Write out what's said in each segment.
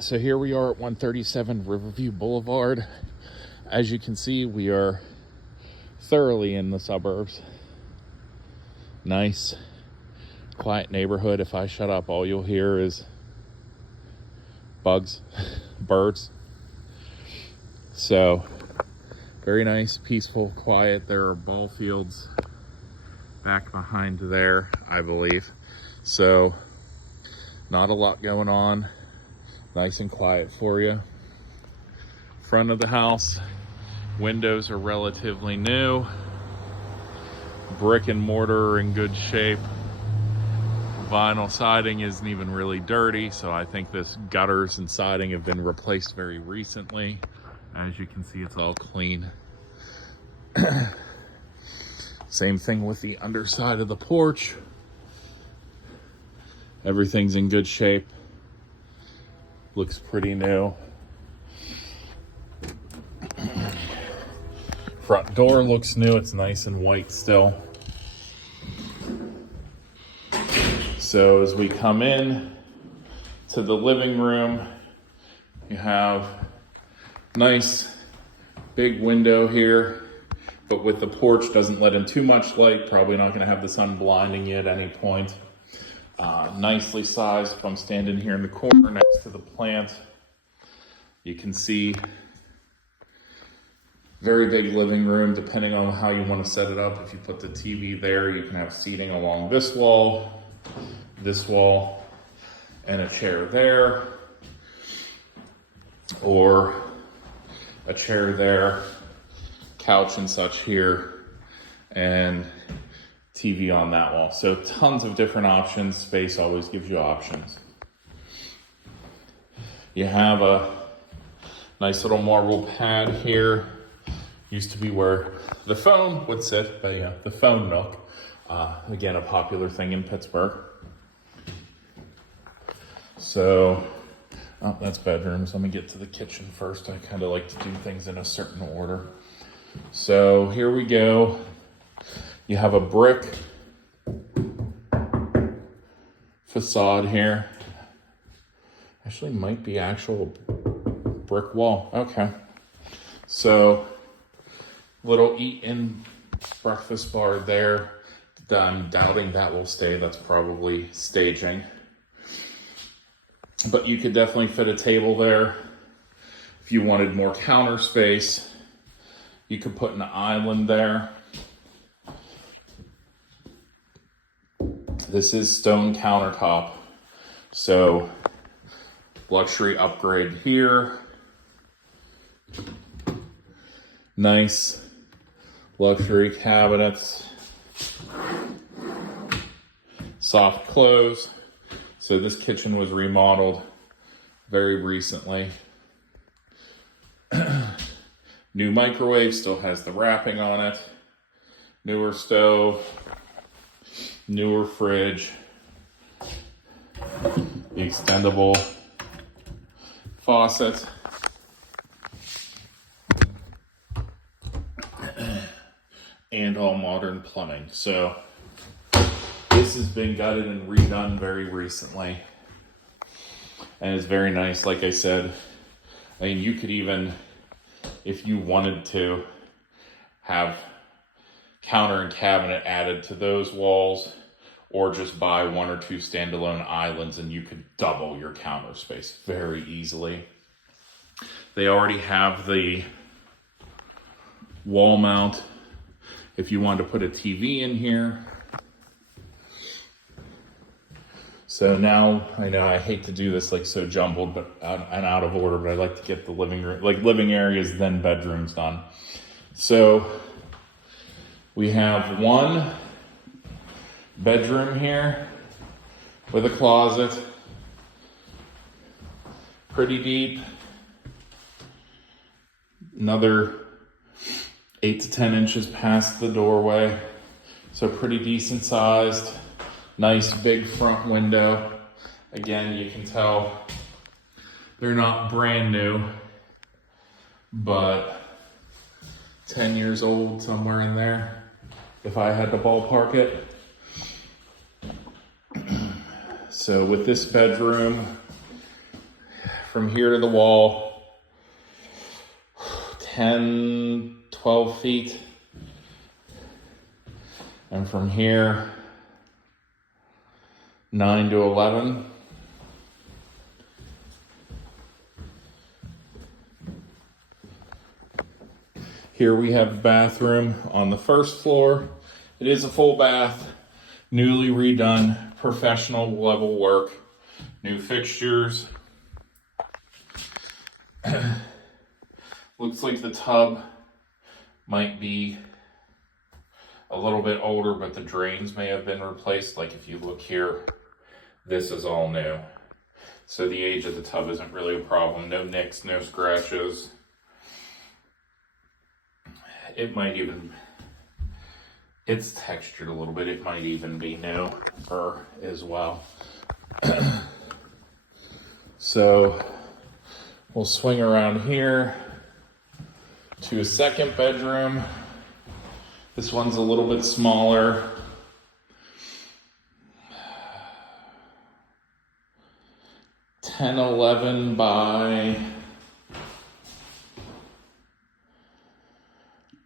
So here we are at 137 Riverview Boulevard. As you can see, we are thoroughly in the suburbs. Nice, quiet neighborhood. If I shut up, all you'll hear is bugs, birds. So, very nice, peaceful, quiet. There are ball fields back behind there, I believe. So, not a lot going on. Nice and quiet for you. Front of the house, windows are relatively new. Brick and mortar are in good shape. Vinyl siding isn't even really dirty, so I think this gutters and siding have been replaced very recently. As you can see, it's all clean. Same thing with the underside of the porch. Everything's in good shape. Looks pretty new. Front door looks new. It's nice and white still. So as we come in to the living room, you have nice big window here, but with the porch doesn't let in too much light. Probably not going to have the sun blinding you at any point. Nicely sized. If I'm standing here in the corner next to the plant, you can see very big living room, depending on how you want to set it up. If you put the TV there, you can have seating along this wall, and a chair there, or a chair there, couch and such here, and TV on that wall. So tons of different options. Space always gives you options. You have a nice little marble pad here. Used to be where the phone would sit, but yeah, the phone nook. Again, a popular thing in Pittsburgh. So, that's bedrooms. Let me get to the kitchen first. I kind of like to do things in a certain order. So here we go. You have a brick facade here. Actually, might be actual brick wall. Okay. So, little eat-in breakfast bar there. I'm doubting that will stay. That's probably staging. But you could definitely fit a table there. If you wanted more counter space, you could put an island there. This is stone countertop. So, luxury upgrade here. Nice luxury cabinets. Soft close. So this kitchen was remodeled very recently. New microwave, still has the wrapping on it. Newer stove. Newer fridge. The extendable faucet. And all modern plumbing. So this has been gutted and redone very recently. And it's very nice, like I said. I mean, you could even, if you wanted to, have counter and cabinet added to those walls, or just buy one or two standalone islands and you could double your counter space very easily. They already have the wall mount if you wanted to put a TV in here. So now, I know I hate to do this like so jumbled and out of order, but I like to get the living room, like living areas, then bedrooms done. So we have one bedroom here with a closet, pretty deep. Another 8 to 10 inches past the doorway, so pretty decent sized. Nice big front window. Again, you can tell they're not brand new, but 10 years old, somewhere in there, if I had to ballpark it. So with this bedroom, from here to the wall, 10, 12 feet. And from here, 9 to 11. Here we have a bathroom on the first floor. It is a full bath, newly redone, professional level work, new fixtures. Looks like the tub might be a little bit older, but the drains may have been replaced. Like if you look here, this is all new. So the age of the tub isn't really a problem. No nicks, no scratches. It might even, it's textured a little bit. It might even be new fur as well. So we'll swing around here to a second bedroom. This one's a little bit smaller. Ten, 11 by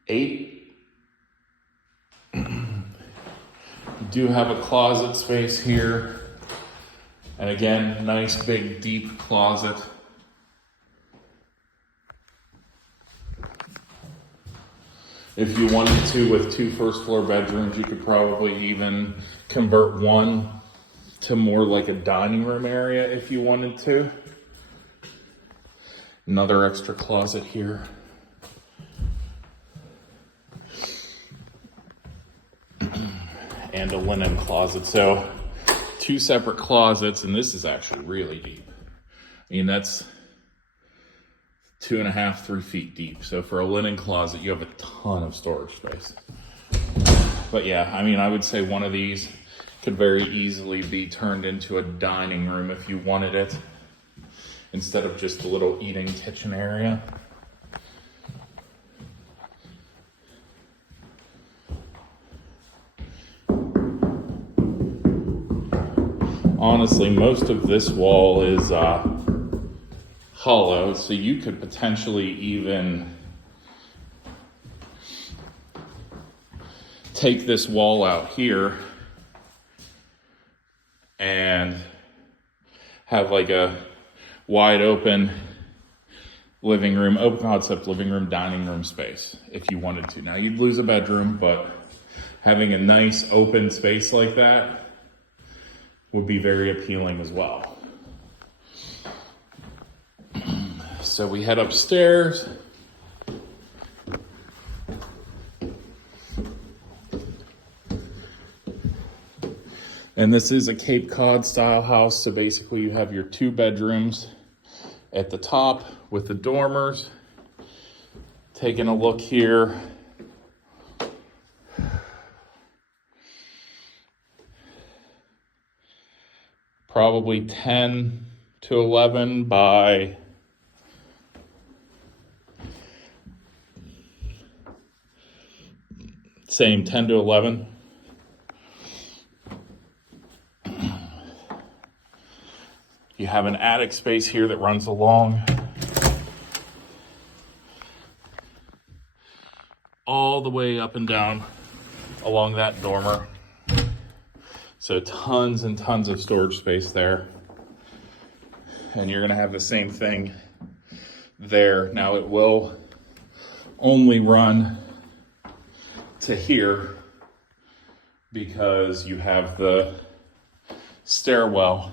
8. Do have a closet space here. And again, nice big deep closet. If you wanted to, with 2 first floor bedrooms, you could probably even convert one to more like a dining room area if you wanted to. Another extra closet here. And a linen closet. So 2 separate closets, and this is actually really deep. I mean, that's 2.5, 3 feet deep. So for a linen closet, you have a ton of storage space. But yeah, I mean, I would say one of these could very easily be turned into a dining room if you wanted it, instead of just a little eating kitchen area. Honestly, most of this wall is hollow, so you could potentially even take this wall out here and have like a wide open living room, open concept living room, dining room space if you wanted to. Now you'd lose a bedroom, but having a nice open space like that would be very appealing as well. So we head upstairs. And this is a Cape Cod style house. So basically you have your 2 bedrooms at the top with the dormers. Taking a look here. Probably 10 to 11 by same 10 to 11. You have an attic space here that runs along all the way up and down along that dormer. So tons and tons of storage space there. And you're gonna have the same thing there. Now it will only run to here because you have the stairwell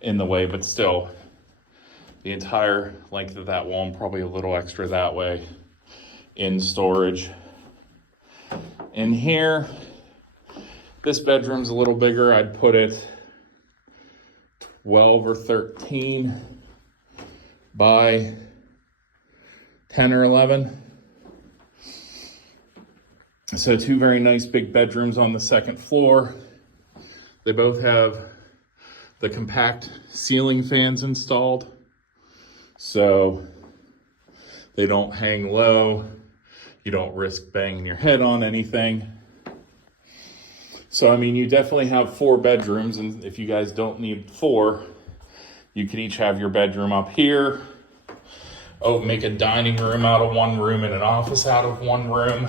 in the way, but still the entire length of that wall and probably a little extra that way in storage. In here, this bedroom's a little bigger. I'd put it 12 or 13 by 10 or 11. So 2 very nice big bedrooms on the second floor. They both have the compact ceiling fans installed, so they don't hang low. You don't risk banging your head on anything. So, I mean, you definitely have 4 bedrooms, and if you guys don't need 4, You could each have your bedroom up here. Oh, make a dining room out of one room and an office out of one room.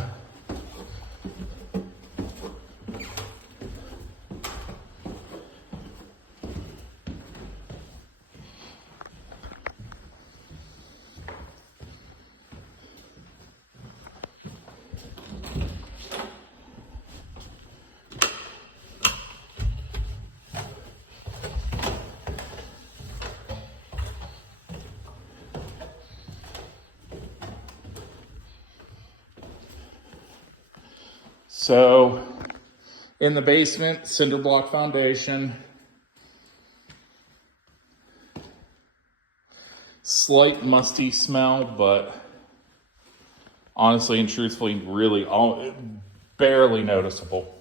So in the basement, cinder block foundation, slight musty smell, but honestly and truthfully, really barely noticeable.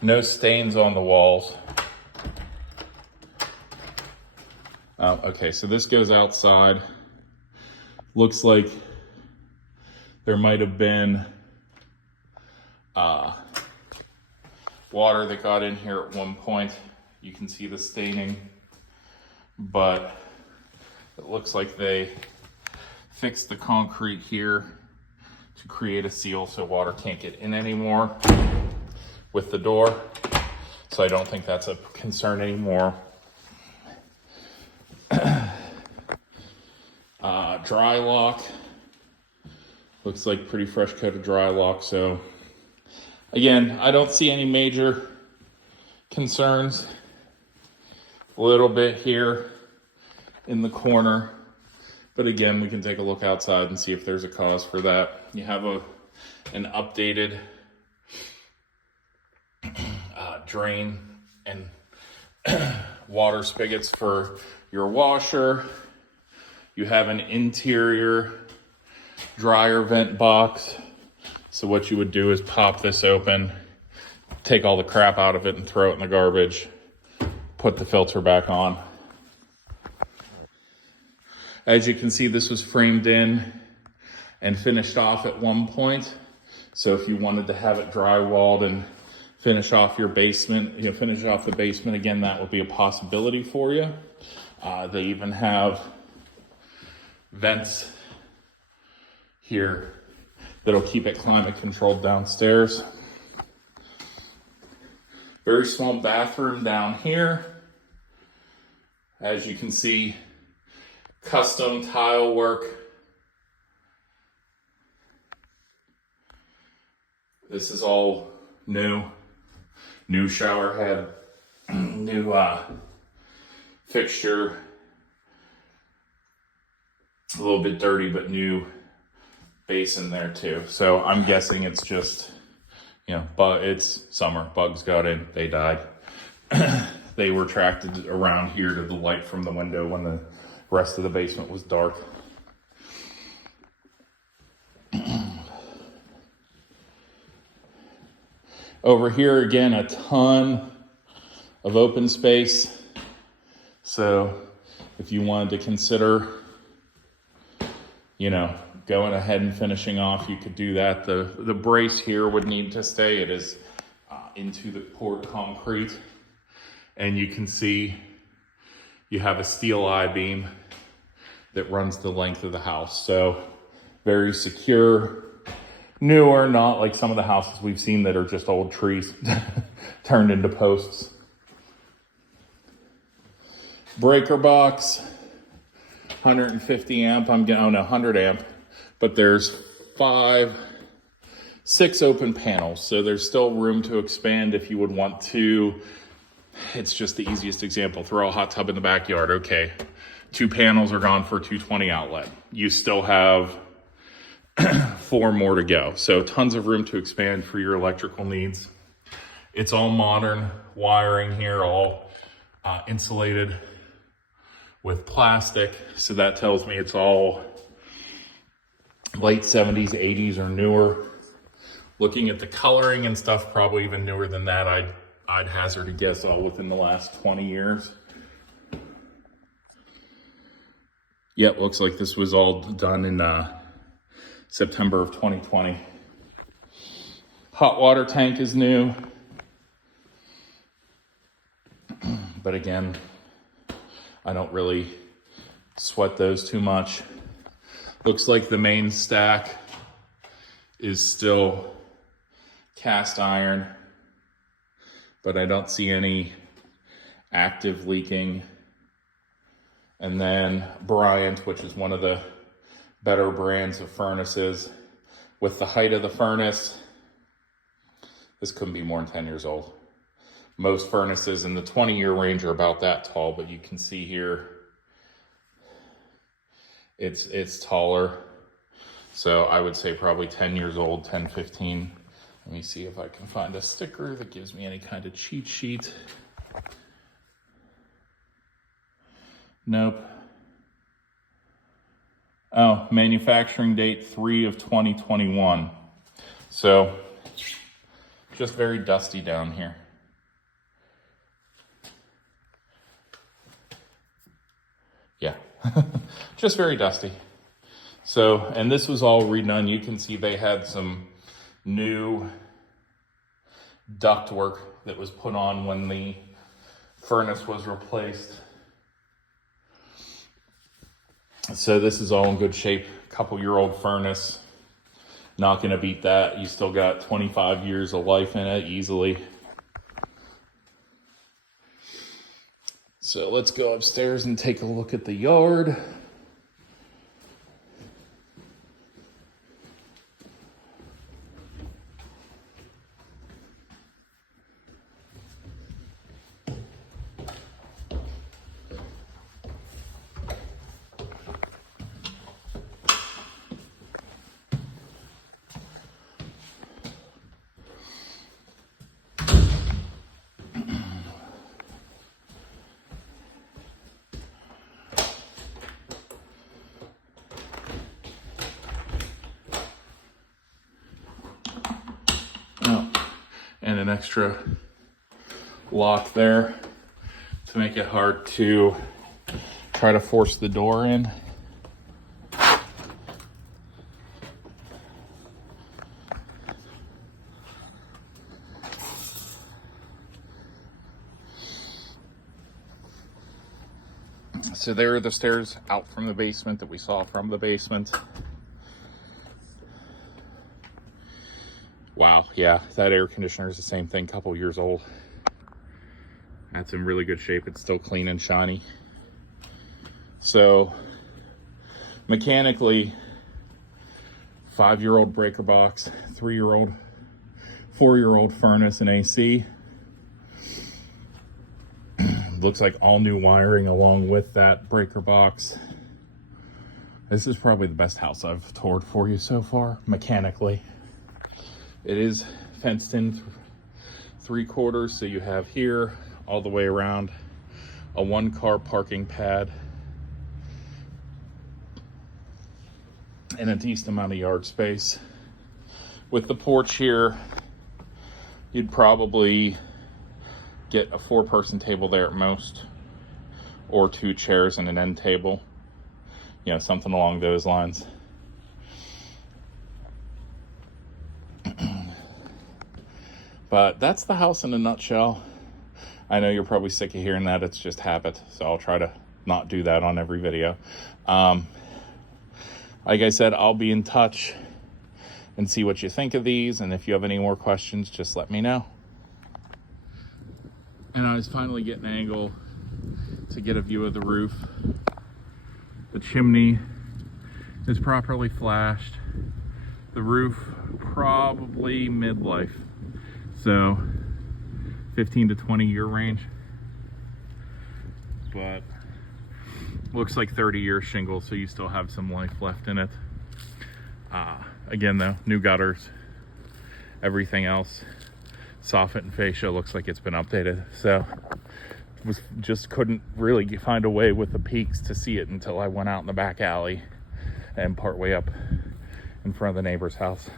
No stains on the walls. Okay, so this goes outside. Looks like there might have been water that got in here at one point. You can see the staining, but it looks like they fixed the concrete here to create a seal so water can't get in anymore with the door. So I don't think that's a concern anymore. Dry lock. Looks like pretty fresh coat of dry lock. So again, I don't see any major concerns. A little bit here in the corner, but again, we can take a look outside and see if there's a cause for that. You have an updated drain and water spigots for your washer. You have an interior dryer vent box. So what you would do is pop this open, take all the crap out of it and throw it in the garbage, put the filter back on. As you can see, this was framed in and finished off at one point. So if you wanted to have it drywalled and finish off your basement, finish off the basement again, that would be a possibility for you. They even have vents here that'll keep it climate controlled downstairs. Very small bathroom down here. As you can see, custom tile work. This is all new shower head, new fixture. A little bit dirty, but new basin there too. So I'm guessing it's just, but it's summer. Bugs got in, they died. They were attracted around here to the light from the window when the rest of the basement was dark. Over here again, a ton of open space. So if you wanted to consider, going ahead and finishing off, you could do that. The brace here would need to stay. It is into the poured concrete. And you can see you have a steel I-beam that runs the length of the house. So very secure, newer, not like some of the houses we've seen that are just old trees turned into posts. Breaker box, 150 amp, 100 amp, but there's 6 open panels. So there's still room to expand if you would want to. It's just the easiest example. Throw a hot tub in the backyard. Okay, 2 panels are gone for 220 outlet. You still have 4 more to go. So tons of room to expand for your electrical needs. It's all modern wiring here, all insulated with plastic. So that tells me it's all late 70s, 80s or newer. Looking at the coloring and stuff, probably even newer than that. I'd hazard a guess all within the last 20 years. Yep, looks like this was all done in September of 2020. Hot water tank is new. But again, I don't really sweat those too much. Looks like the main stack is still cast iron, but I don't see any active leaking. And then Bryant, which is one of the better brands of furnaces, with the height of the furnace, this couldn't be more than 10 years old. Most furnaces in the 20-year range are about that tall, but you can see here it's taller. So I would say probably 10 years old, 10, 15. Let me see if I can find a sticker that gives me any kind of cheat sheet. Nope. Oh, manufacturing date 3 of 2021. So just very dusty down here. Yeah, just very dusty. So, and this was all redone. You can see they had some new ductwork that was put on when the furnace was replaced. So this is all in good shape. Couple-year-old furnace. Not gonna beat that. You still got 25 years of life in it easily. So let's go upstairs and take a look at the yard. And an extra lock there to make it hard to try to force the door in. So there are the stairs out from the basement that we saw from the basement. Wow, yeah, that air conditioner is the same thing, couple years old. That's in really good shape. It's still clean and shiny. So mechanically, 5-year-old breaker box, 3-year-old, 4-year-old furnace and AC. Looks like all new wiring along with that breaker box. This is probably the best house I've toured for you so far, mechanically. It is fenced in 3/4, so you have here all the way around a 1-car parking pad and a decent amount of yard space. With the porch here, you'd probably get a 4-person table there at most, or 2 chairs and an end table, you know, something along those lines. But that's the house in a nutshell. I know you're probably sick of hearing that. It's just habit, so I'll try to not do that on every video. Like I said, I'll be in touch and see what you think of these, and if you have any more questions, just let me know. And I was finally getting an angle to get a view of the roof. The chimney is properly flashed. The roof probably midlife. So 15 to 20 year range, but looks like 30-year shingle, so you still have some life left in it. Again though, new gutters, everything else, soffit and fascia looks like it's been updated. So just couldn't really find a way with the peaks to see it until I went out in the back alley and part way up in front of the neighbor's house.